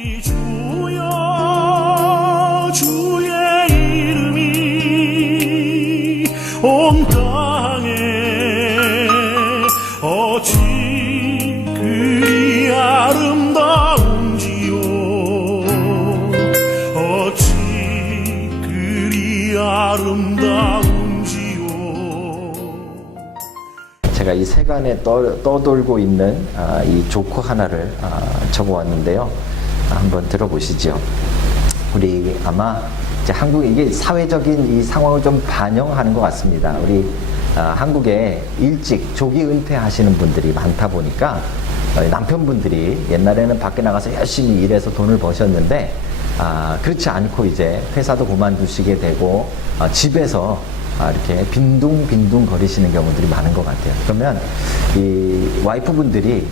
우리 주여 주의 이름이 온 땅에 어찌 그리 아름다운지요 어찌 그리 아름다운지요. 제가 이 세간에 떠돌고 있는 이 조커 하나를 적어왔는데요. 한번 들어보시죠. 우리 아마 이제 한국 이게 사회적인 이 상황을 좀 반영하는 것 같습니다. 우리 한국에 일찍 조기 은퇴하시는 분들이 많다 보니까 남편분들이 옛날에는 밖에 나가서 열심히 일해서 돈을 버셨는데 그렇지 않고 이제 회사도 그만두시게 되고 집에서 이렇게 빈둥빈둥 거리시는 경우들이 많은 것 같아요. 그러면 이 와이프분들이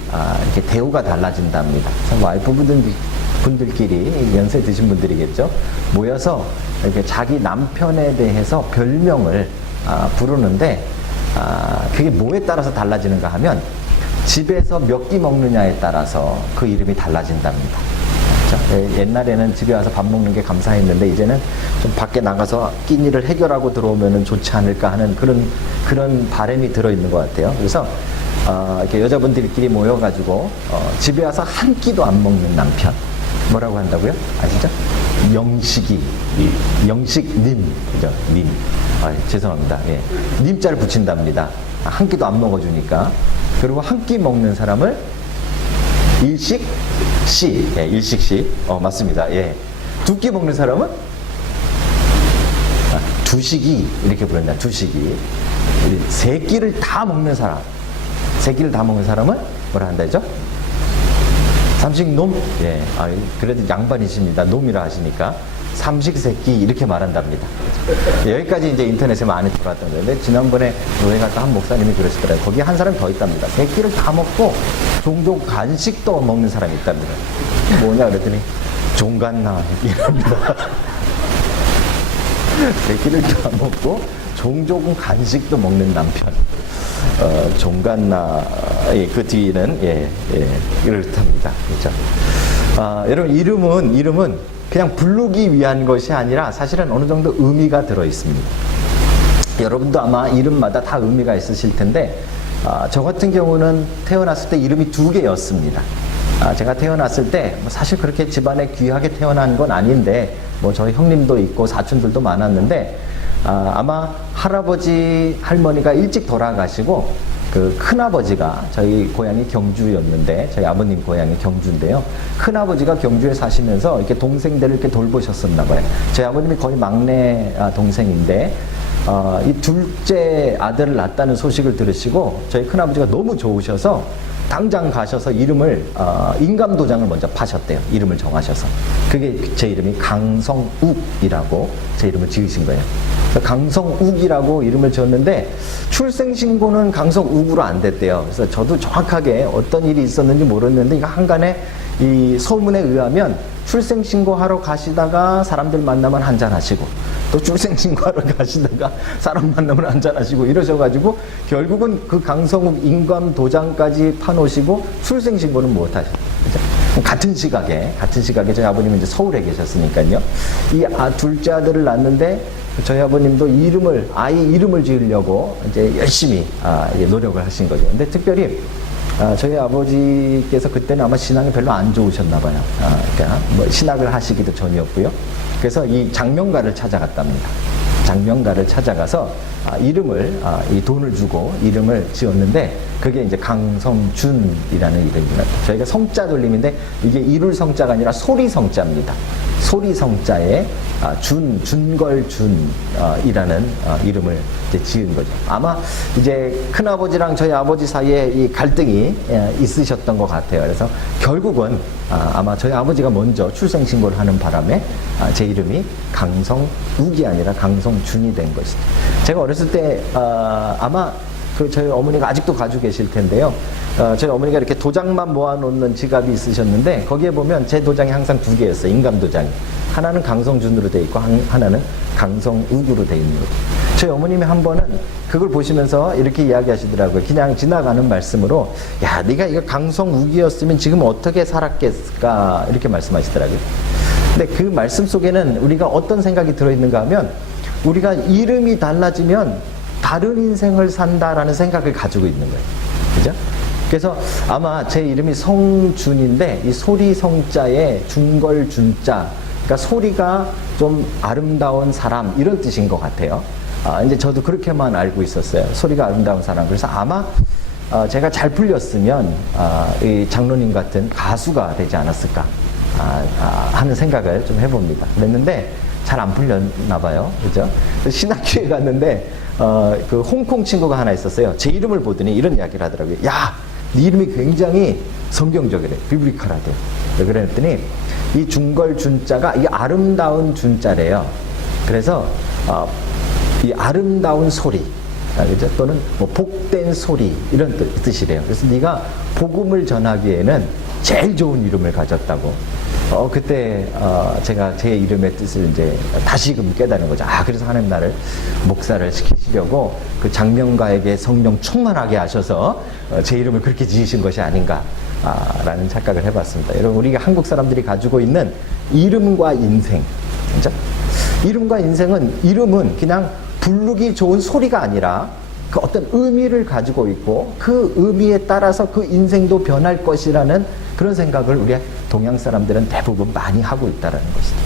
이렇게 대우가 달라진답니다. 그래서 와이프분들끼리 연세 드신 분들이겠죠. 모여서 이렇게 자기 남편에 대해서 별명을 부르는데 그게 뭐에 따라서 달라지는가 하면 집에서 몇 끼 먹느냐에 따라서 그 이름이 달라진답니다. 옛날에는 집에 와서 밥 먹는 게 감사했는데 이제는 좀 밖에 나가서 끼니를 해결하고 들어오면 좋지 않을까 하는 그런 바람이 들어있는 것 같아요. 그래서 이렇게 여자분들끼리 모여가지고 집에 와서 한 끼도 안 먹는 남편 뭐라고 한다고요? 아시죠? 영식이, 영식님, 그죠? 님. 죄송합니다. 예. 님자를 붙인답니다. 한 끼도 안 먹어주니까. 그리고 한 끼 먹는 사람을 일식씨, 예, 일식씨, 맞습니다. 예, 두 끼 먹는 사람은 두식이 이렇게 부른다. 두식이. 세 끼를 다 먹는 사람, 세 끼를 다 먹는 사람은 뭐라 한다죠? 삼식놈. 예, 그래도 양반이십니다. 놈이라 하시니까 삼식새끼 이렇게 말한답니다. 여기까지 이제 인터넷에 많이 돌았던 건데 지난번에 교회 갔다 한 목사님이 그러시더라고요. 거기 한 사람 더 있답니다. 세 끼를 다 먹고 종종 간식도 먹는 사람이 있답니다. 뭐냐 그랬더니 종갓나 이랍니다. 세 끼를 다 먹고 종종 간식도 먹는 남편. 종갓나 그 뒤는 이렇답니다. 그렇죠? 여러분 이름은 그냥 부르기 위한 것이 아니라 사실은 어느 정도 의미가 들어 있습니다. 여러분도 아마 이름마다 다 의미가 있으실 텐데 저 같은 경우는 태어났을 때 이름이 두 개였습니다. 제가 태어났을 때 사실 그렇게 집안에 귀하게 태어난 건 아닌데 저희 형님도 있고 사촌들도 많았는데 아마 할아버지 할머니가 일찍 돌아가시고 그 큰아버지가 저희 고향이 경주였는데 저희 아버님 고향이 경주인데요. 큰아버지가 경주에 사시면서 이렇게 동생들을 이렇게 돌보셨었나 봐요. 저희 아버님이 거의 막내 동생인데 이 둘째 아들을 낳았다는 소식을 들으시고 저희 큰아버지가 너무 좋으셔서 당장 가셔서 이름을 인감도장을 먼저 파셨대요. 이름을 정하셔서. 그게 제 이름이 강성욱이라고 제 이름을 지으신 거예요. 그래서 강성욱이라고 이름을 지었는데 출생신고는 강성욱으로 안 됐대요. 그래서 저도 정확하게 어떤 일이 있었는지 모르는데 이거 한간에 이 소문에 의하면 출생신고하러 가시다가 사람들 만나면 한잔하시고 또 출생신고하러 가시다가 사람 만나면 한잔하시고 이러셔가지고 결국은 그 강성욱 인감도장까지 파놓으시고 출생신고는 못하셨어요. 같은 시각에 저희 아버님은 이제 서울에 계셨으니까요. 이 둘째 아들을 낳았는데 저희 아버님도 아이 이름을 지으려고 이제 열심히 노력을 하신 거죠. 근데 특별히 저희 아버지께서 그때는 아마 신앙이 별로 안 좋으셨나 봐요. 그러니까 신학을 하시기도 전이었고요. 그래서 이 장명가를 찾아갔답니다. 장명가를 찾아가서 이 돈을 주고 이름을 지었는데 그게 이제 강성준이라는 이름입니다. 저희가 성자 돌림인데 이게 이룰 성자가 아니라 소리 성자입니다. 소리 성자에 준걸준이라는 이름을 이제 지은 거죠. 아마 이제 큰아버지랑 저희 아버지 사이에 이 갈등이 있으셨던 것 같아요. 그래서 결국은 아마 저희 아버지가 먼저 출생신고를 하는 바람에 제 이름이 강성욱이 아니라 강성준이 된 것이죠. 제가 어렸을 때 아마 저희 어머니가 아직도 가지고 계실 텐데요. 저희 어머니가 이렇게 도장만 모아놓는 지갑이 있으셨는데 거기에 보면 제 도장이 항상 두 개였어요. 인감도장이. 하나는 강성준으로 돼 있고 하나는 강성욱으로 돼 있는 거죠. 저희 어머님이 한 번은 그걸 보시면서 이렇게 이야기하시더라고요. 그냥 지나가는 말씀으로, 야, 네가 이거 강성 우기였으면 지금 어떻게 살았겠을까, 이렇게 말씀하시더라고요. 근데 그 말씀 속에는 우리가 어떤 생각이 들어있는가 하면, 우리가 이름이 달라지면 다른 인생을 산다라는 생각을 가지고 있는 거예요. 그죠? 그래서 아마 제 이름이 성준인데, 이 소리 성자에 중걸 준자, 그러니까 소리가 좀 아름다운 사람, 이런 뜻인 것 같아요. 이제 저도 그렇게만 알고 있었어요. 소리가 아름다운 사람. 그래서 아마 제가 잘 풀렸으면 이 장로님 같은 가수가 되지 않았을까 하는 생각을 좀 해봅니다. 그랬는데 잘 안 풀렸나 봐요. 그죠? 신학교에 갔는데 그 홍콩 친구가 하나 있었어요. 제 이름을 보더니 이런 이야기를 하더라고요. 야, 네 이름이 굉장히 성경적이래. 비블리컬하대. 왜 그랬더니 이 중걸 준자가 이 아름다운 준자래요. 그래서 이 아름다운 소리, 그죠? 또는 뭐 복된 소리, 이런 뜻이래요. 그래서 네가 복음을 전하기에는 제일 좋은 이름을 가졌다고. 그때 제가 제 이름의 뜻을 이제 다시금 깨달은 거죠. 그래서 하나님 나를 목사를 시키시려고 그 장명가에게 성령 충만하게 하셔서 제 이름을 그렇게 지으신 것이 아닌가 라는 착각을 해봤습니다. 여러분, 우리가 한국 사람들이 가지고 있는 이름과 인생, 그죠? 이름과 인생은, 이름은 그냥 부르기 좋은 소리가 아니라 그 어떤 의미를 가지고 있고 그 의미에 따라서 그 인생도 변할 것이라는 그런 생각을 우리 동양 사람들은 대부분 많이 하고 있다는 것이죠.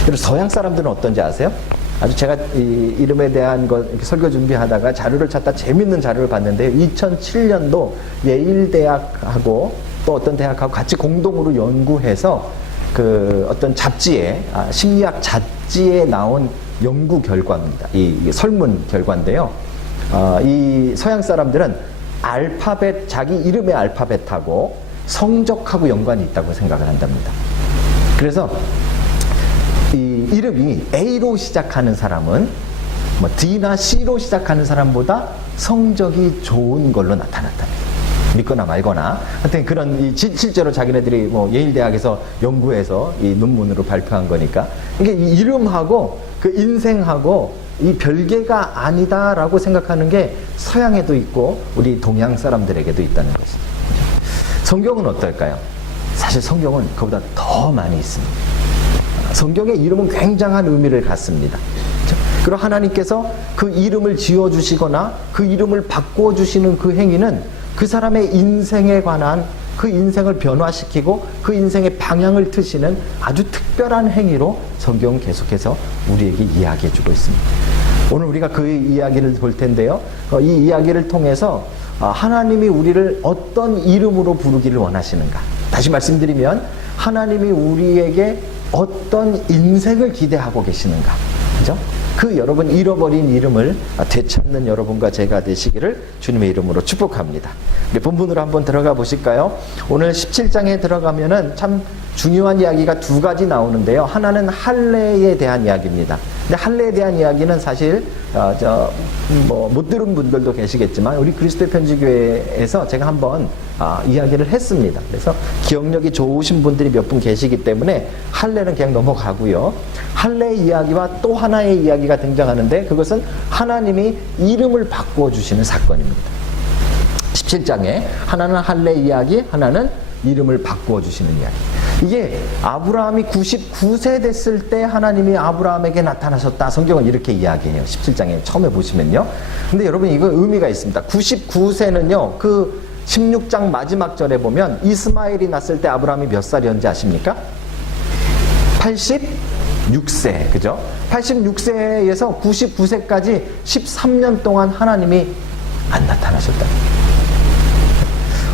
그리고 서양 사람들은 어떤지 아세요? 아주 제가 이 이름에 대한 거 설교 준비하다가 자료를 찾다 재밌는 자료를 봤는데, 2007년도 예일대학하고 또 어떤 대학하고 같이 공동으로 연구해서 그 어떤 잡지에, 심리학 잡지에 나온 연구 결과입니다. 이 설문 결과인데요. 이 서양 사람들은 알파벳, 자기 이름의 알파벳하고 성적하고 연관이 있다고 생각을 한답니다. 그래서 이 이름이 A로 시작하는 사람은 뭐 D나 C로 시작하는 사람보다 성적이 좋은 걸로 나타났답니다. 믿거나 말거나. 하여튼 그런, 실제로 자기네들이 뭐 예일대학에서 연구해서 이 논문으로 발표한 거니까. 이게 이 이름하고 그 인생하고 이 별개가 아니다라고 생각하는 게 서양에도 있고 우리 동양 사람들에게도 있다는 것이죠. 성경은 어떨까요? 사실 성경은 그보다 더 많이 있습니다. 성경의 이름은 굉장한 의미를 갖습니다. 그리고 하나님께서 그 이름을 지어주시거나 그 이름을 바꿔주시는 그 행위는 그 사람의 인생에 관한, 그 인생을 변화시키고 그 인생의 방향을 트시는 아주 특별한 행위로 성경은 계속해서 우리에게 이야기해주고 있습니다. 오늘 우리가 그 이야기를 볼 텐데요. 이 이야기를 통해서 하나님이 우리를 어떤 이름으로 부르기를 원하시는가. 다시 말씀드리면 하나님이 우리에게 어떤 인생을 기대하고 계시는가. 그죠? 그 여러분 잃어버린 이름을 되찾는 여러분과 제가 되시기를 주님의 이름으로 축복합니다. 우리 본문으로 한번 들어가 보실까요? 오늘 17장에 들어가면은 참 중요한 이야기가 두 가지 나오는데요. 하나는 할례에 대한 이야기입니다. 근데 할례에 대한 이야기는 사실 못 들은 분들도 계시겠지만 우리 그리스도의 편지교회에서 제가 한번 이야기를 했습니다. 그래서 기억력이 좋으신 분들이 몇 분 계시기 때문에 할례는 그냥 넘어가고요. 할례 이야기와 또 하나의 이야기가 등장하는데, 그것은 하나님이 이름을 바꾸어 주시는 사건입니다. 17장에 하나는 할례 이야기, 하나는 이름을 바꾸어 주시는 이야기. 이게 아브라함이 99세 됐을 때 하나님이 아브라함에게 나타나셨다. 성경은 이렇게 이야기해요. 17장에 처음에 보시면요. 근데 여러분, 이거 의미가 있습니다. 99세는요, 그 16장 마지막 절에 보면 이스마엘이 났을 때 아브라함이 몇 살이었는지 아십니까? 86세. 그죠? 86세에서 99세까지 13년 동안 하나님이 안 나타나셨다.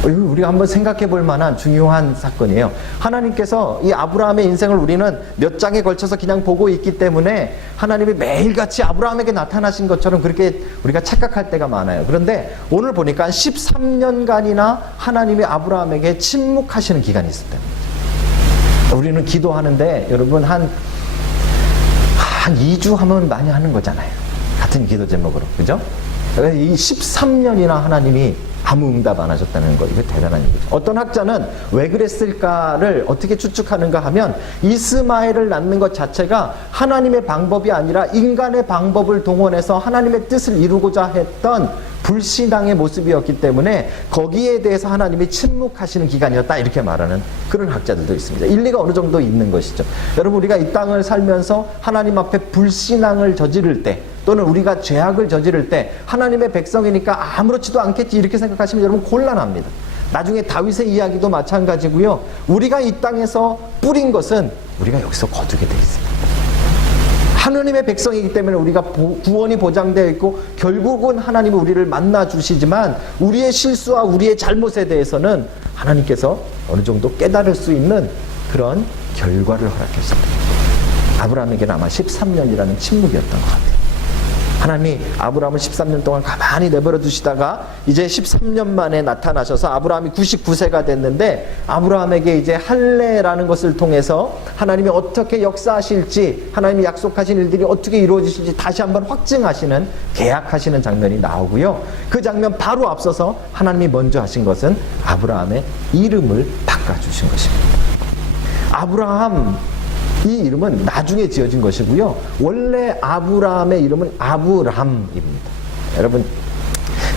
우리가 한번 생각해 볼 만한 중요한 사건이에요. 하나님께서 이 아브라함의 인생을 우리는 몇 장에 걸쳐서 그냥 보고 있기 때문에 하나님이 매일같이 아브라함에게 나타나신 것처럼 그렇게 우리가 착각할 때가 많아요. 그런데 오늘 보니까 13년간이나 하나님이 아브라함에게 침묵하시는 기간이 있었다. 우리는 기도하는데 여러분 한 2주 하면 많이 하는 거잖아요. 같은 기도 제목으로. 그죠? 이 13년이나 하나님이 아무 응답 안 하셨다는 거, 이거 대단한 얘기죠. 어떤 학자는 왜 그랬을까를 어떻게 추측하는가 하면 이스마엘을 낳는 것 자체가 하나님의 방법이 아니라 인간의 방법을 동원해서 하나님의 뜻을 이루고자 했던 불신앙의 모습이었기 때문에 거기에 대해서 하나님이 침묵하시는 기간이었다, 이렇게 말하는 그런 학자들도 있습니다. 일리가 어느 정도 있는 것이죠. 여러분, 우리가 이 땅을 살면서 하나님 앞에 불신앙을 저지를 때, 또는 우리가 죄악을 저지를 때 하나님의 백성이니까 아무렇지도 않겠지, 이렇게 생각하시면 여러분 곤란합니다. 나중에 다윗의 이야기도 마찬가지고요. 우리가 이 땅에서 뿌린 것은 우리가 여기서 거두게 돼 있습니다. 하느님의 백성이기 때문에 우리가 구원이 보장되어 있고 결국은 하나님은 우리를 만나 주시지만 우리의 실수와 우리의 잘못에 대해서는 하나님께서 어느 정도 깨달을 수 있는 그런 결과를 허락했습니다. 아브라함에게는 아마 13년이라는 침묵이었던 것 같아요. 하나님이 아브라함을 13년 동안 가만히 내버려 두시다가 이제 13년 만에 나타나셔서 아브라함이 99세가 됐는데 아브라함에게 이제 할례라는 것을 통해서 하나님이 어떻게 역사하실지, 하나님이 약속하신 일들이 어떻게 이루어지실지 다시 한번 확증하시는, 계약하시는 장면이 나오고요. 그 장면 바로 앞서서 하나님이 먼저 하신 것은 아브라함의 이름을 바꿔주신 것입니다. 아브라함, 이 이름은 나중에 지어진 것이고요. 원래 아브라함의 이름은 아브람입니다. 여러분,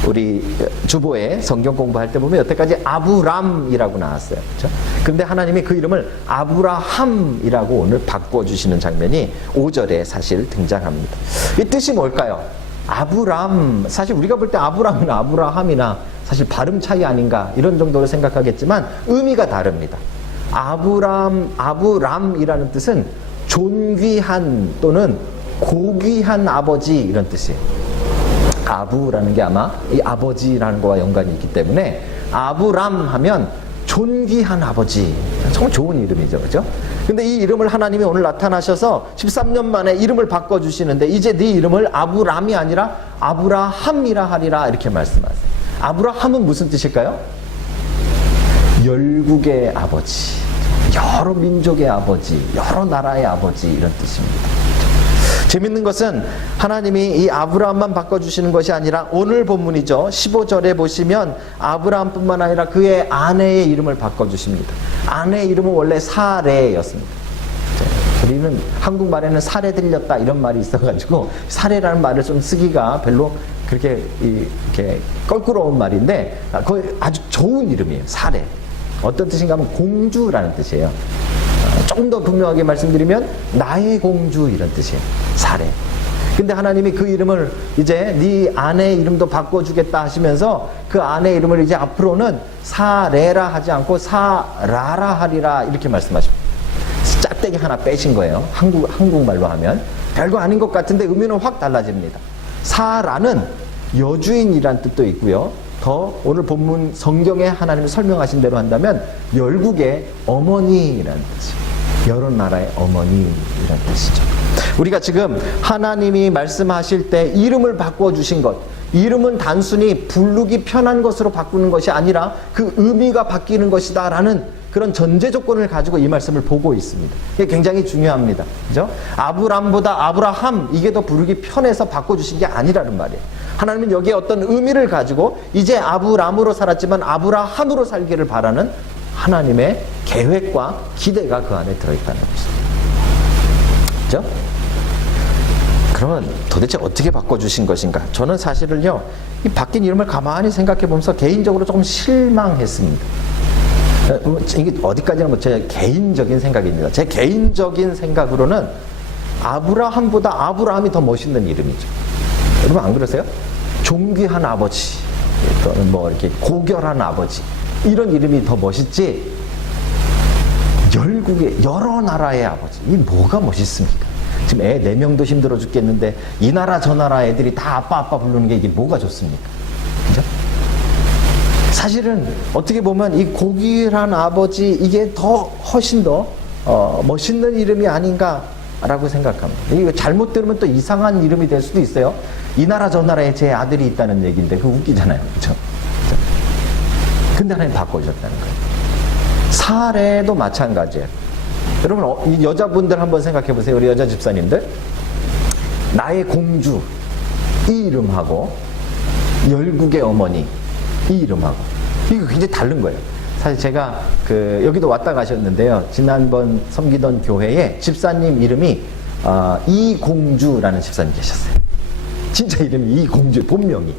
우리 주보에 성경 공부할 때 보면 여태까지 아브람이라고 나왔어요. 그렇죠? 근데 하나님이 그 이름을 아브라함이라고 오늘 바꿔주시는 장면이 5절에 사실 등장합니다. 이 뜻이 뭘까요? 아브람, 사실 우리가 볼 때 아브람이나 아브라함이나 사실 발음 차이 아닌가 이런 정도로 생각하겠지만 의미가 다릅니다. 아브람이라는 뜻은 존귀한 또는 고귀한 아버지, 이런 뜻이에요. 아부라는 게 아마 이 아버지라는 거와 연관이 있기 때문에 아브람 하면 존귀한 아버지, 정말 좋은 이름이죠, 그죠? 근데 이 이름을 하나님이 오늘 나타나셔서 13년 만에 이름을 바꿔주시는데 이제 네 이름을 아브람이 아니라 아브라함이라 하리라, 이렇게 말씀하세요. 아브라함은 무슨 뜻일까요? 열국의 아버지, 여러 민족의 아버지, 여러 나라의 아버지, 이런 뜻입니다. 재밌는 것은 하나님이 이 아브라함만 바꿔주시는 것이 아니라 오늘 본문이죠. 15절에 보시면 아브라함뿐만 아니라 그의 아내의 이름을 바꿔주십니다. 아내의 이름은 원래 사레였습니다. 우리는 한국말에는 사례 들렸다 이런 말이 있어가지고 사례라는 말을 좀 쓰기가 별로 그렇게 이렇게 껄끄러운 말인데 그거 아주 좋은 이름이에요. 사례. 어떤 뜻인가 하면 공주라는 뜻이에요. 조금 더 분명하게 말씀드리면 나의 공주, 이런 뜻이에요. 사례. 근데 하나님이 그 이름을 이제 네 아내의 이름도 바꿔주겠다 하시면서 그 아내의 이름을 이제 앞으로는 사레라 하지 않고 사라라 하리라, 이렇게 말씀하십니다. 짝대기 하나 빼신 거예요. 한국말로 하면 별거 아닌 것 같은데 의미는 확 달라집니다. 사라는 여주인이란 뜻도 있고요. 더 오늘 본문 성경에 하나님이 설명하신 대로 한다면 열국의 어머니라는 뜻이에요. 여러 나라의 어머니라는 뜻이죠. 우리가 지금 하나님이 말씀하실 때 이름을 바꿔주신 것, 이름은 단순히 부르기 편한 것으로 바꾸는 것이 아니라 그 의미가 바뀌는 것이다 라는 그런 전제 조건을 가지고 이 말씀을 보고 있습니다. 이게 굉장히 중요합니다. 그죠? 아브람보다 아브라함, 이게 더 부르기 편해서 바꿔주신 게 아니라는 말이에요. 하나님은 여기에 어떤 의미를 가지고 이제 아브람으로 살았지만 아브라함으로 살기를 바라는 하나님의 계획과 기대가 그 안에 들어있다는 것입니다. 그죠? 그러면 도대체 어떻게 바꿔주신 것인가? 저는 사실은요, 이 바뀐 이름을 가만히 생각해 보면서 개인적으로 조금 실망했습니다. 이게 어디까지나 뭐 제 개인적인 생각입니다. 제 개인적인 생각으로는 아브라함보다 아브라함이 더 멋있는 이름이죠. 여러분 안 그러세요? 존귀한 아버지, 또는 뭐 이렇게 고결한 아버지, 이런 이름이 더 멋있지, 열국의 여러 나라의 아버지, 이 뭐가 멋있습니까? 지금 애 4명도 힘들어 죽겠는데 이 나라 저 나라 애들이 다 아빠 부르는 게 이게 뭐가 좋습니까? 그죠? 사실은 어떻게 보면 이 고귀한 아버지, 이게 더 훨씬 더 멋있는 이름이 아닌가라고 생각합니다. 이거 잘못 들으면 또 이상한 이름이 될 수도 있어요. 이 나라 저 나라에 제 아들이 있다는 얘기인데 그거 웃기잖아요. 그렇죠? 근데 하나님 바꿔주셨다는 거예요. 사례도 마찬가지예요. 여러분, 이 여자분들 한번 생각해 보세요. 우리 여자 집사님들, 나의 공주 이 이름하고 열국의 어머니 이 이름하고. 이거 굉장히 다른 거예요. 사실 제가 여기도 왔다 가셨는데요. 지난번 섬기던 교회에 집사님 이름이 이공주라는 집사님 계셨어요. 진짜 이름이 이공주, 본명이.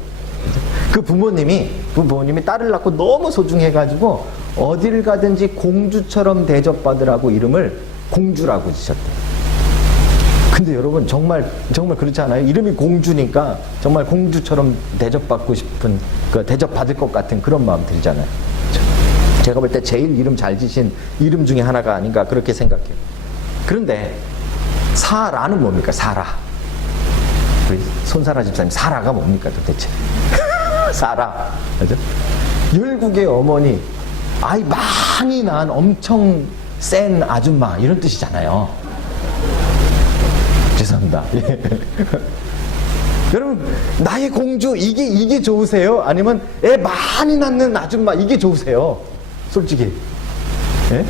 그 부모님이 딸을 낳고 너무 소중해가지고 어디를 가든지 공주처럼 대접받으라고 이름을 공주라고 지셨대요. 근데 여러분 정말 그렇지 않아요? 이름이 공주니까 정말 공주처럼 대접받고 싶은, 대접받을 것 같은 그런 마음 들잖아요. 제가 볼 때 제일 이름 잘 지신 이름 중에 하나가 아닌가 그렇게 생각해요. 그런데 사라는 뭡니까? 사라. 우리 손사라 집사님 사라가 뭡니까 도대체? 사라. 그죠? 열국의 어머니, 아이 많이 낳은 엄청 센 아줌마 이런 뜻이잖아요. 죄송합니다. 예. 여러분, 나의 공주 이게 좋으세요? 아니면 애 많이 낳는 아줌마 이게 좋으세요? 솔직히. 예?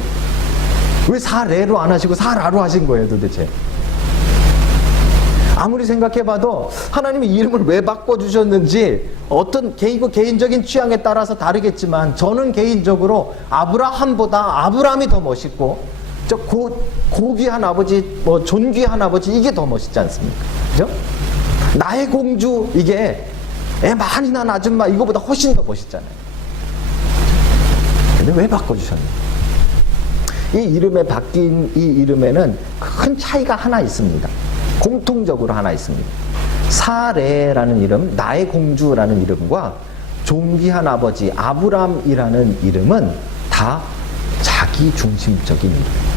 왜 사례로 안 하시고 사라로 하신 거예요 도대체? 아무리 생각해봐도 하나님이 이름을 왜 바꿔주셨는지 어떤 개인적인 취향에 따라서 다르겠지만 저는 개인적으로 아브라함보다 아브라함이 더 멋있고 저 고귀한 아버지, 존귀한 아버지 이게 더 멋있지 않습니까? 그죠? 나의 공주 이게 애 많이 낳은 아줌마 이거보다 훨씬 더 멋있잖아요. 근데 왜 바꿔주셨냐? 이 이름에 바뀐 이 이름에는 큰 차이가 하나 있습니다. 공통적으로 하나 있습니다. 사레라는 이름, 나의 공주라는 이름과 존귀한 아버지 아브람이라는 이름은 다 자기 중심적인 이름입니다.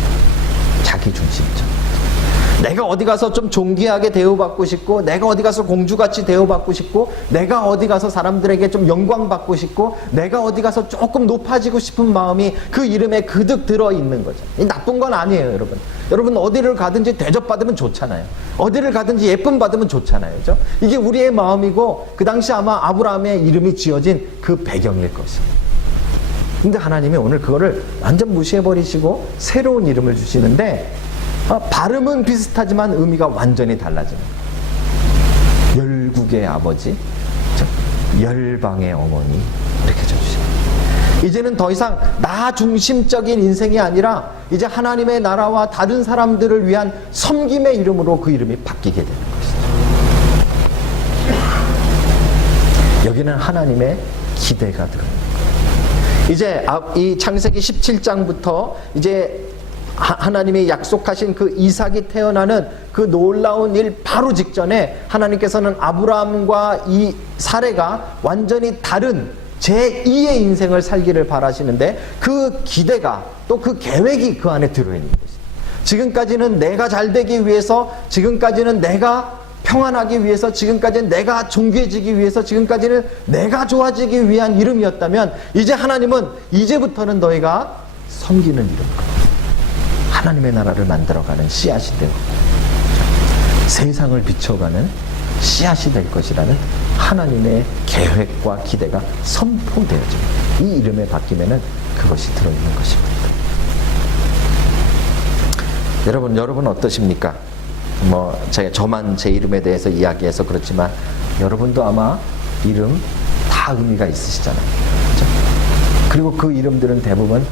자기 중심적. 내가 어디 가서 좀 존귀하게 대우받고 싶고, 내가 어디 가서 공주같이 대우받고 싶고, 내가 어디 가서 사람들에게 좀 영광받고 싶고, 내가 어디 가서 조금 높아지고 싶은 마음이 그 이름에 그득 들어있는 거죠. 이 나쁜 건 아니에요, 여러분. 여러분 어디를 가든지 대접받으면 좋잖아요. 어디를 가든지 예쁨 받으면 좋잖아요. 그죠? 이게 우리의 마음이고, 그 당시 아마 아브라함의 이름이 지어진 그 배경일 것입니다. 근데 하나님이 오늘 그거를 완전 무시해버리시고 새로운 이름을 주시는데, 발음은 비슷하지만 의미가 완전히 달라집니다. 열국의 아버지, 열방의 어머니 이렇게 적으십니다. 이제는 더 이상 나 중심적인 인생이 아니라 이제 하나님의 나라와 다른 사람들을 위한 섬김의 이름으로 그 이름이 바뀌게 되는 것이죠. 여기는 하나님의 기대가 들어있는 거예요. 이제 이 창세기 17장부터 이제 하나님이 약속하신 그 이삭이 태어나는 그 놀라운 일 바로 직전에 하나님께서는 아브라함과 이 사레가 완전히 다른 제2의 인생을 살기를 바라시는데, 그 기대가 또 그 계획이 그 안에 들어있는 것입니다. 지금까지는 내가 잘되기 위해서, 지금까지는 내가 평안하기 위해서, 지금까지는 내가 존귀해지기 위해서, 지금까지는 내가 좋아지기 위한 이름이었다면, 이제 하나님은 이제부터는 너희가 섬기는 이름입니다. 하나님의 나라를 만들어가는 씨앗이 되고 세상을 비춰가는 씨앗이 될 것이라는 하나님의 계획과 기대가 선포되어집니다. 이 이름에 바뀌면은 그것이 들어있는 것입니다. 여러분 어떠십니까? 저만 제 이름에 대해서 이야기해서 그렇지만 여러분도 아마 이름 다 의미가 있으시잖아요. 그렇죠? 그리고 그 이름들은 대부분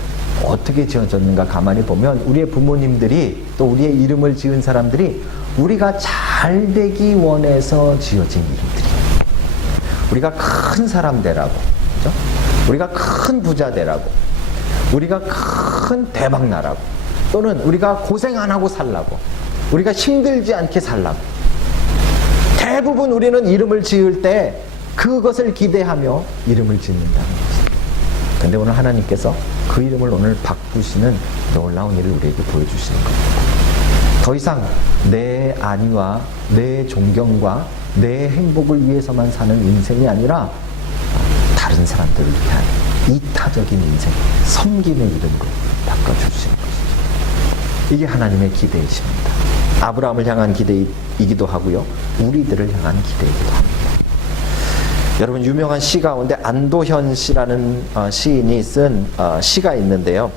어떻게 지어졌는가 가만히 보면 우리의 부모님들이 또 우리의 이름을 지은 사람들이 우리가 잘 되기 원해서 지어진 이름들이에요. 우리가 큰 사람 되라고, 그렇죠? 우리가 큰 부자 되라고, 우리가 큰 대박 나라고, 또는 우리가 고생 안 하고 살라고, 우리가 힘들지 않게 살라고. 대부분 우리는 이름을 지을 때 그것을 기대하며 이름을 짓는다는 것입니다. 근데 오늘 하나님께서 그 이름을 오늘 바꾸시는 놀라운 일을 우리에게 보여주시는 겁니다. 더 이상 내 안위와 내 존경과 내 행복을 위해서만 사는 인생이 아니라 다른 사람들을 위한 이타적인 인생, 섬김의 이름으로 바꿔주시는 것이죠. 이게 하나님의 기대이십니다. 아브라함을 향한 기대이기도 하고요, 우리들을 향한 기대이기도 합니다. 여러분 유명한 시 가운데 안도현 씨라는 시인이 쓴 시가 있는데요.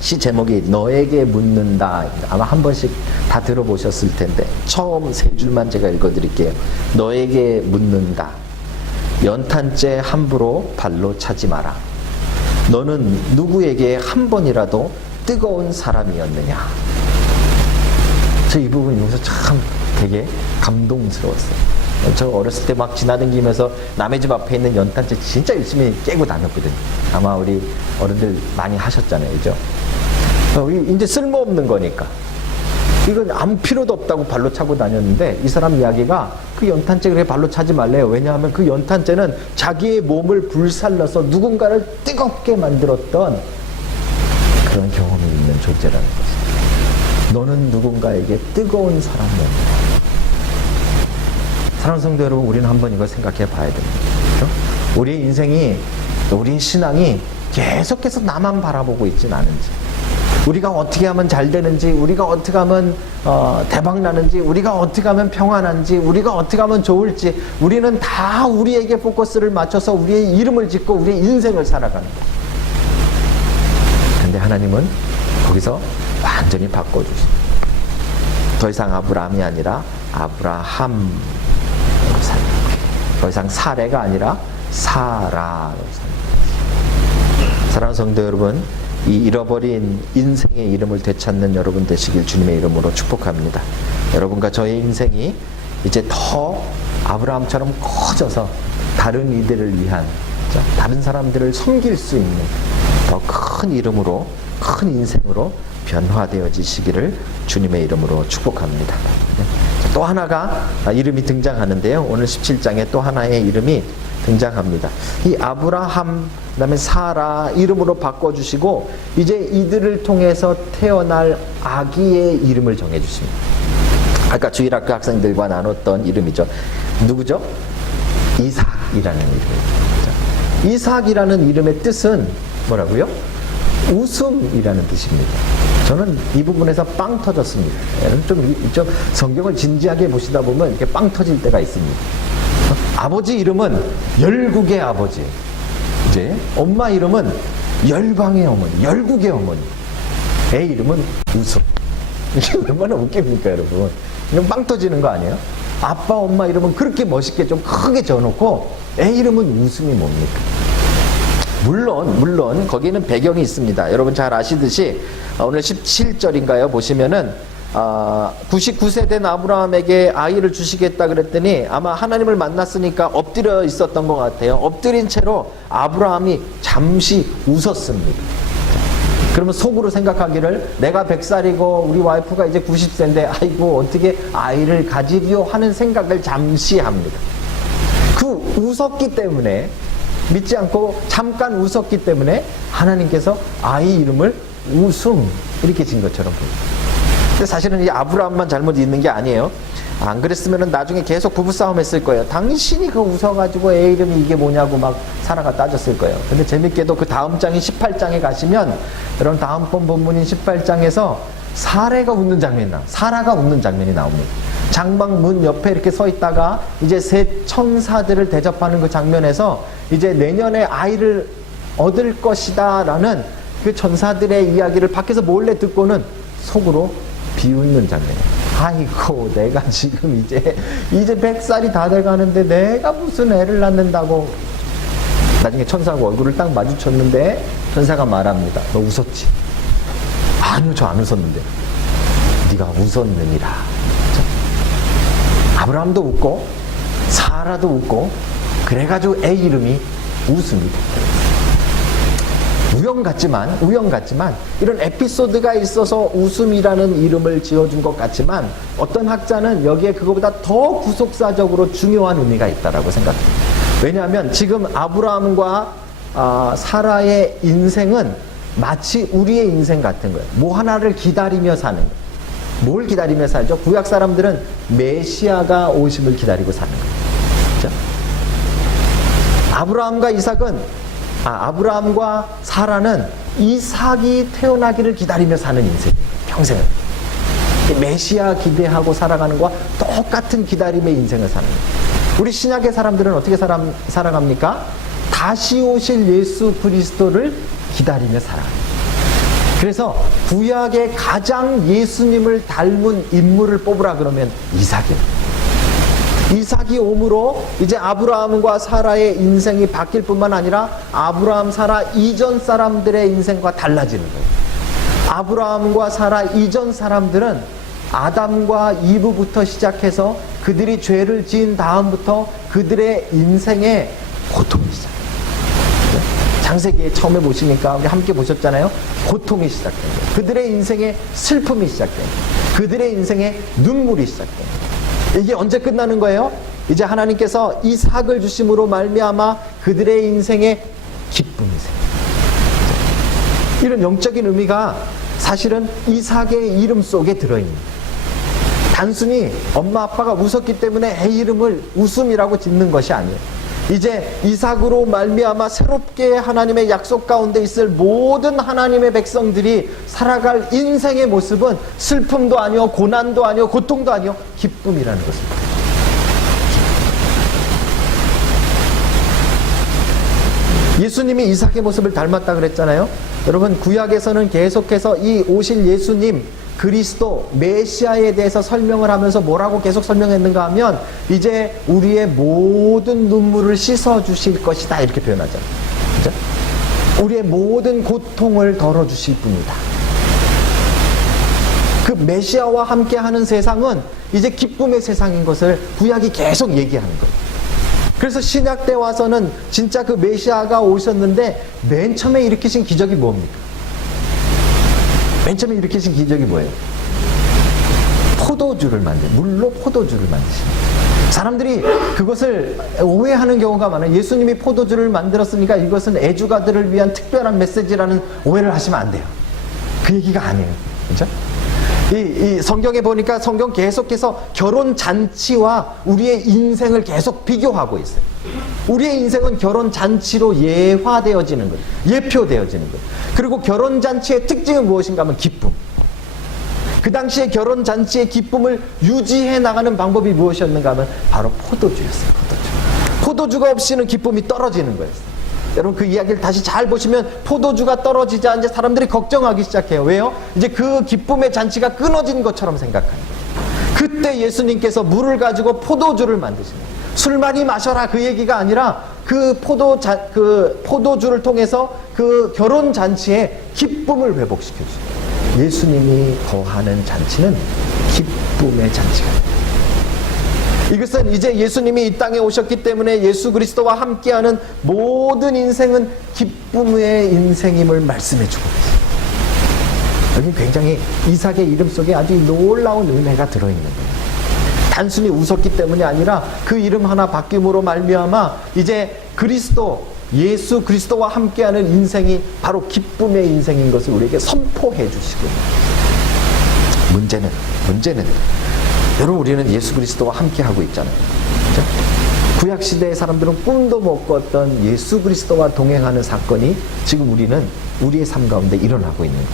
시 제목이 너에게 묻는다. 아마 한 번씩 다 들어보셨을 텐데 처음 세 줄만 제가 읽어드릴게요. 너에게 묻는다. 연탄재 함부로 발로 차지 마라. 너는 누구에게 한 번이라도 뜨거운 사람이었느냐. 저 이 부분 여기서 참 되게 감동스러웠어요. 저 어렸을 때 막 지나다니면서 남의 집 앞에 있는 연탄재 진짜 열심히 깨고 다녔거든요. 아마 우리 어른들 많이 하셨잖아요. 그죠? 이제 쓸모없는 거니까. 이건 아무 필요도 없다고 발로 차고 다녔는데 이 사람 이야기가 그 연탄재 그렇게 발로 차지 말래요. 왜냐하면 그 연탄재는 자기의 몸을 불살라서 누군가를 뜨겁게 만들었던 그런 경험이 있는 존재라는 거죠. 너는 누군가에게 뜨거운 사람이었다. 사랑하는 성도 여러분, 우리는 한번 이걸 생각해 봐야 됩니다. 그렇죠? 우리의 인생이, 우리의 신앙이 계속해서 나만 바라보고 있진 않은지, 우리가 어떻게 하면 잘 되는지, 우리가 어떻게 하면 대박 나는지, 우리가 어떻게 하면 평안한지, 우리가 어떻게 하면 좋을지, 우리는 다 우리에게 포커스를 맞춰서 우리의 이름을 짓고 우리의 인생을 살아가는 거죠. 근데 하나님은 거기서 완전히 바꿔주십니다. 더 이상 아브라함이 아니라 아브라함으로 살고, 더 이상 사레가 아니라 사라로 살고. 사랑하는 성도 여러분, 이 잃어버린 인생의 이름을 되찾는 여러분 되시길 주님의 이름으로 축복합니다. 여러분과 저의 인생이 이제 더 아브라함처럼 커져서 다른 이들을 위한, 다른 사람들을 섬길 수 있는 더 큰 이름으로, 큰 인생으로 변화되어지시기를 주님의 이름으로 축복합니다. 또 하나가 이름이 등장하는데요. 오늘 17장에 또 하나의 이름이 등장합니다. 이 아브라함, 그 다음에 사라 이름으로 바꿔주시고 이제 이들을 통해서 태어날 아기의 이름을 정해주십니다. 아까 주일학교 학생들과 나눴던 이름이죠. 누구죠? 이삭이라는 이름이죠. 이삭이라는 이름의 뜻은 뭐라고요? 웃음이라는 뜻입니다. 저는 이 부분에서 빵 터졌습니다. 좀 성경을 진지하게 보시다 보면 이렇게 빵 터질 때가 있습니다. 아버지 이름은 열국의 아버지, 이제 엄마 이름은 열방의 어머니, 열국의 어머니, 애 이름은 웃음. 이게 얼마나 웃깁니까, 여러분? 이건 빵 터지는 거 아니에요? 아빠, 엄마 이름은 그렇게 멋있게 좀 크게 지어놓고 애 이름은 웃음이 뭡니까? 물론 거기에는 배경이 있습니다. 여러분 잘 아시듯이 오늘 17절인가요? 보시면은 99세 된 아브라함에게 아이를 주시겠다 그랬더니 아마 하나님을 만났으니까 엎드려 있었던 것 같아요. 엎드린 채로 아브라함이 잠시 웃었습니다. 그러면 속으로 생각하기를 내가 100살이고 우리 와이프가 이제 90세인데 아이고 어떻게 아이를 가지리요 하는 생각을 잠시 합니다. 그 웃었기 때문에, 믿지 않고 잠깐 웃었기 때문에 하나님께서 아이 이름을 웃음 이렇게 진 것처럼 보입니다. 근데 사실은 이 아브라함만 잘못 있는 게 아니에요. 안 그랬으면 나중에 계속 부부싸움 했을 거예요. 당신이 그 웃어가지고 애 이름이 이게 뭐냐고 막 사라가 따졌을 거예요. 근데 재밌게도 그 다음 장인 18장에 가시면 여러분 다음번 본문인 18장에서 사라가 웃는 장면이 나옵니다. 장막 문 옆에 이렇게 서 있다가 이제 새 천사들을 대접하는 그 장면에서 이제 내년에 아이를 얻을 것이다 라는 그 천사들의 이야기를 밖에서 몰래 듣고는 속으로 비웃는 장면이에요. 아이고 내가 지금 이제 100살이 다 돼가는데 내가 무슨 애를 낳는다고. 나중에 천사하고 얼굴을 딱 마주쳤는데 천사가 말합니다. 너 웃었지? 아니요, 저 안 웃었는데. 네가 웃었느니라. 아브라함도 웃고 사라도 웃고 그래가지고 애 이름이 웃음이다. 우연 같지만 이런 에피소드가 있어서 웃음이라는 이름을 지어준 것 같지만 어떤 학자는 여기에 그거보다 더 구속사적으로 중요한 의미가 있다라고 생각합니다. 왜냐하면 지금 아브라함과 사라의 인생은 마치 우리의 인생 같은 거예요. 뭐 하나를 기다리며 사는 거예요. 뭘 기다리며 살죠? 구약 사람들은 메시아가 오심을 기다리고 사는 거예요. 그렇죠? 아브라함과 사라는 이삭이 태어나기를 기다리며 사는 인생이에요. 평생을. 메시아 기대하고 살아가는 것과 똑같은 기다림의 인생을 사는 거예요. 우리 신약의 사람들은 어떻게 살아갑니까? 다시 오실 예수 그리스도를 기다리며 살아갑니다. 그래서 구약의 가장 예수님을 닮은 인물을 뽑으라 그러면 이삭입니다. 이삭이 옴으로 이제 아브라함과 사라의 인생이 바뀔 뿐만 아니라 아브라함, 사라 이전 사람들의 인생과 달라지는 거예요. 아브라함과 사라 이전 사람들은 아담과 이브부터 시작해서 그들이 죄를 지은 다음부터 그들의 인생의 고통이 시작해요. 창세기에 처음에 보시니까 우리 함께 보셨잖아요. 고통이 시작된 거예요. 그들의 인생의 슬픔이 시작된 거예요. 그들의 인생의 눈물이 시작된 거예요. 이게 언제 끝나는 거예요? 이제 하나님께서 이삭을 주심으로 말미암아 그들의 인생의 기쁨이 생겨요. 이런 영적인 의미가 사실은 이삭의 이름 속에 들어있는 거예요. 단순히 엄마 아빠가 웃었기 때문에 애 이름을 웃음이라고 짓는 것이 아니에요. 이제 이삭으로 말미암아 새롭게 하나님의 약속 가운데 있을 모든 하나님의 백성들이 살아갈 인생의 모습은 슬픔도 아니요, 고난도 아니요, 고통도 아니요, 기쁨이라는 것입니다. 예수님이 이삭의 모습을 닮았다 그랬잖아요. 여러분, 구약에서는 계속해서 이 오실 예수님, 그리스도, 메시아에 대해서 설명을 하면서 뭐라고 계속 설명했는가 하면 이제 우리의 모든 눈물을 씻어주실 것이다 이렇게 표현하잖아요. 그죠? 우리의 모든 고통을 덜어주실 분이다. 그 메시아와 함께하는 세상은 이제 기쁨의 세상인 것을 구약이 계속 얘기하는 거예요. 그래서 신약 때 와서는 진짜 그 메시아가 오셨는데 맨 처음에 일으키신 기적이 뭡니까? 맨 처음에 일으키신 기적이 뭐예요? 포도주를 물로 포도주를 만드신 거예요. 사람들이 그것을 오해하는 경우가 많아요. 예수님이 포도주를 만들었으니까 이것은 애주가들을 위한 특별한 메시지라는 오해를 하시면 안 돼요. 그 얘기가 아니에요. 그죠? 이 성경에 보니까 성경 계속해서 결혼 잔치와 우리의 인생을 계속 비교하고 있어요. 우리의 인생은 결혼 잔치로 예화되어지는 거예요. 예표되어지는 거예요. 그리고 결혼 잔치의 특징은 무엇인가 하면 기쁨. 그 당시에 결혼 잔치의 기쁨을 유지해 나가는 방법이 무엇이었는가 하면 바로 포도주였어요. 포도주가 없이는 기쁨이 떨어지는 거였어요. 여러분, 그 이야기를 다시 잘 보시면 포도주가 떨어지자 이제 사람들이 걱정하기 시작해요. 왜요? 이제 그 기쁨의 잔치가 끊어진 것처럼 생각하는 거예요. 그때 예수님께서 물을 가지고 포도주를 만드신 거예요. 술 많이 마셔라 그 얘기가 아니라 그 포도주를 통해서 그 결혼 잔치에 기쁨을 회복시켜 주세요. 예수님이 거하는 잔치는 기쁨의 잔치가 됩니다. 이것은 이제 예수님이 이 땅에 오셨기 때문에 예수 그리스도와 함께하는 모든 인생은 기쁨의 인생임을 말씀해 주고 있습니다. 여기 굉장히 이삭의 이름 속에 아주 놀라운 은혜가 들어있는 거예요. 단순히 웃었기 때문이 아니라 그 이름 하나 바뀜으로 말미암아 이제 그리스도, 예수 그리스도와 함께하는 인생이 바로 기쁨의 인생인 것을 우리에게 선포해 주시고 문제는 여러분, 우리는 예수 그리스도와 함께하고 있잖아요. 그렇죠? 구약시대의 사람들은 꿈도 못 꿨던 예수 그리스도와 동행하는 사건이 지금 우리는 우리의 삶 가운데 일어나고 있는 거예요.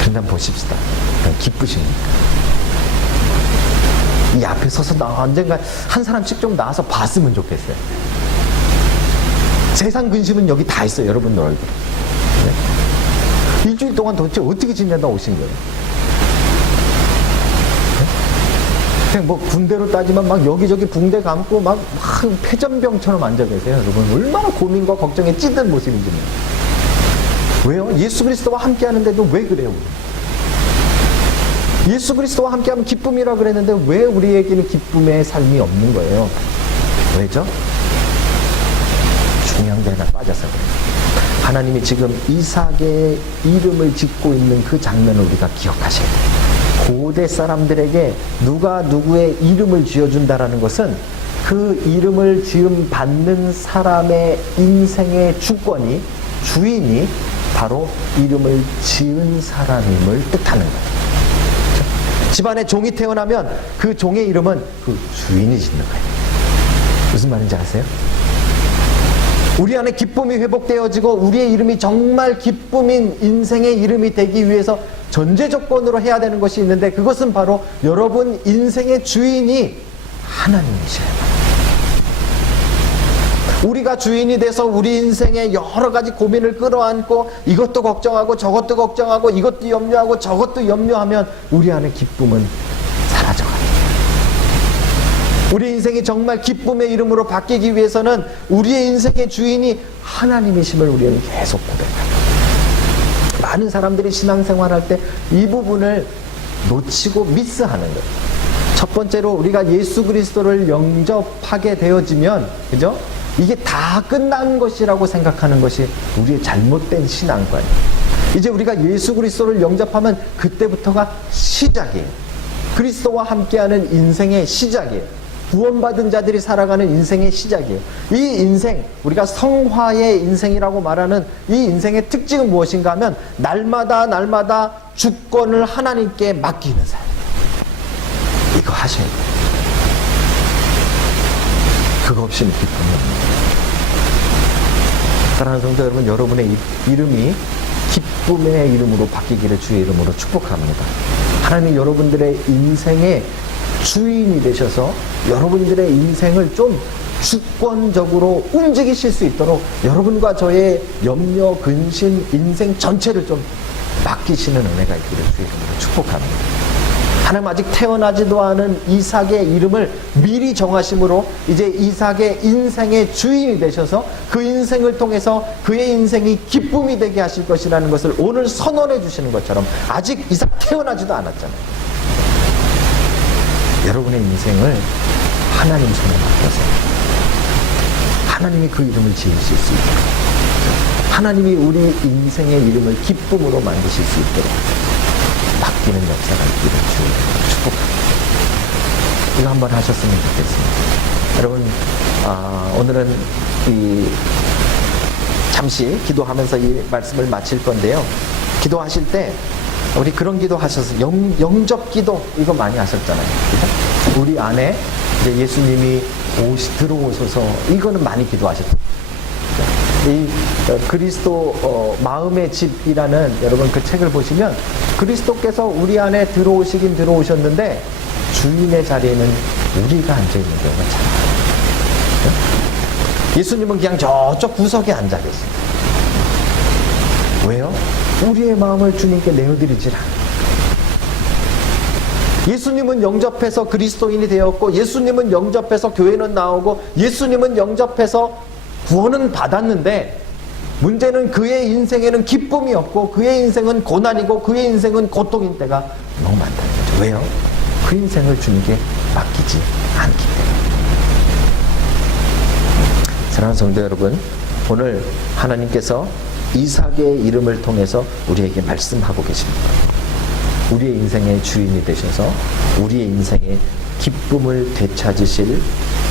그런데 한번 보십시다. 기쁘십니까? 이 앞에 서서 언젠가 한 사람씩 좀 나와서 봤으면 좋겠어요. 세상 근심은 여기 다 있어요. 여러분들 얼굴. 네? 일주일 동안 도대체 어떻게 지내다 오신 거예요? 그냥 뭐 군대로 따지면 막 여기저기 붕대 감고 막 폐전병처럼 앉아 계세요. 여러분, 얼마나 고민과 걱정에 찌든 모습인지. 왜요? 예수 그리스도와 함께 하는데도 왜 그래요? 예수 그리스도와 함께하면 기쁨이라 그랬는데 왜 우리에게는 기쁨의 삶이 없는 거예요? 왜죠? 중요한 게 하나 빠져서 그래요. 하나님이 지금 이삭의 이름을 짓고 있는 그 장면을 우리가 기억하셔야 돼요. 고대 사람들에게 누가 누구의 이름을 지어준다라는 것은 그 이름을 지음 받는 사람의 인생의 주권이, 주인이 바로 이름을 지은 사람임을 뜻하는 거예요. 집안에 종이 태어나면 그 종의 이름은 그 주인이 짓는 거예요. 무슨 말인지 아세요? 우리 안에 기쁨이 회복되어지고 우리의 이름이 정말 기쁨인 인생의 이름이 되기 위해서 전제 조건으로 해야 되는 것이 있는데 그것은 바로 여러분 인생의 주인이 하나님이셔야 합니다. 우리가 주인이 돼서 우리 인생에 여러 가지 고민을 끌어안고 이것도 걱정하고 저것도 걱정하고 이것도 염려하고 저것도 염려하면 우리 안에 기쁨은 사라져가요. 우리 인생이 정말 기쁨의 이름으로 바뀌기 위해서는 우리의 인생의 주인이 하나님이심을 우리는 계속 고백합니다. 많은 사람들이 신앙생활할 때 이 부분을 놓치고 미스하는 거예요. 첫 번째로 우리가 예수 그리스도를 영접하게 되어지면, 그죠? 이게 다 끝난 것이라고 생각하는 것이 우리의 잘못된 신앙관이에요. 이제 우리가 예수 그리스도를 영접하면 그때부터가 시작이에요. 그리스도와 함께하는 인생의 시작이에요. 구원받은 자들이 살아가는 인생의 시작이에요. 이 인생, 우리가 성화의 인생이라고 말하는 이 인생의 특징은 무엇인가 하면 날마다 주권을 하나님께 맡기는 삶. 이거 하셔야 돼요. 그거 없이는 기쁨이 없습니다. 사랑하는 성도 여러분, 여러분의 이름이 기쁨의 이름으로 바뀌기를 주의 이름으로 축복합니다. 하나님이 여러분들의 인생의 주인이 되셔서 여러분들의 인생을 좀 주권적으로 움직이실 수 있도록 여러분과 저의 염려, 근심, 인생 전체를 좀 맡기시는 은혜가 있기를 주의 이름으로 축복합니다. 하나님 아직 태어나지도 않은 이삭의 이름을 미리 정하심으로 이제 이삭의 인생의 주인이 되셔서 그 인생을 통해서 그의 인생이 기쁨이 되게 하실 것이라는 것을 오늘 선언해 주시는 것처럼 아직 이삭 태어나지도 않았잖아요. 여러분의 인생을 하나님 손에 맡겨서 하나님이 그 이름을 지으실 수 있도록, 하나님이 우리 인생의 이름을 기쁨으로 만드실 수 있도록 맡기는 역사가 있기를 주의 축복합니다. 이거 한번 하셨으면 좋겠습니다. 여러분, 오늘은 잠시 기도하면서 이 말씀을 마칠 건데요. 기도하실 때 우리 그런 기도 하셨어요. 영접 기도 이거 많이 하셨잖아요. 그죠? 우리 안에 이제 예수님이 들어오셔서 이거는 많이 기도하셨죠. 이 그리스도 마음의 집이라는 여러분 그 책을 보시면 그리스도께서 우리 안에 들어오시긴 들어오셨는데 주인의 자리에는 우리가 앉아있는 경우가 참 많아요. 예수님은 그냥 저쪽 구석에 앉아 계세요. 왜요? 우리의 마음을 주님께 내어드리질 않아요. 예수님은 영접해서 그리스도인이 되었고, 예수님은 영접해서 교회는 나오고, 예수님은 영접해서 구원은 받았는데 문제는 그의 인생에는 기쁨이 없고 그의 인생은 고난이고 그의 인생은 고통인 때가 너무 많다는 거죠. 왜요? 그 인생을 주님께 맡기지 않기 때문에. 사랑하는 성도 여러분, 오늘 하나님께서 이삭의 이름을 통해서 우리에게 말씀하고 계십니다. 우리의 인생의 주인이 되셔서 우리의 인생의 기쁨을 되찾으실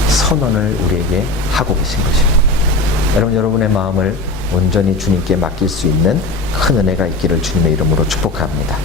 선언을 우리에게 하고 계신 것입니다. 여러분의 마음을 온전히 주님께 맡길 수 있는 큰 은혜가 있기를 주님의 이름으로 축복합니다.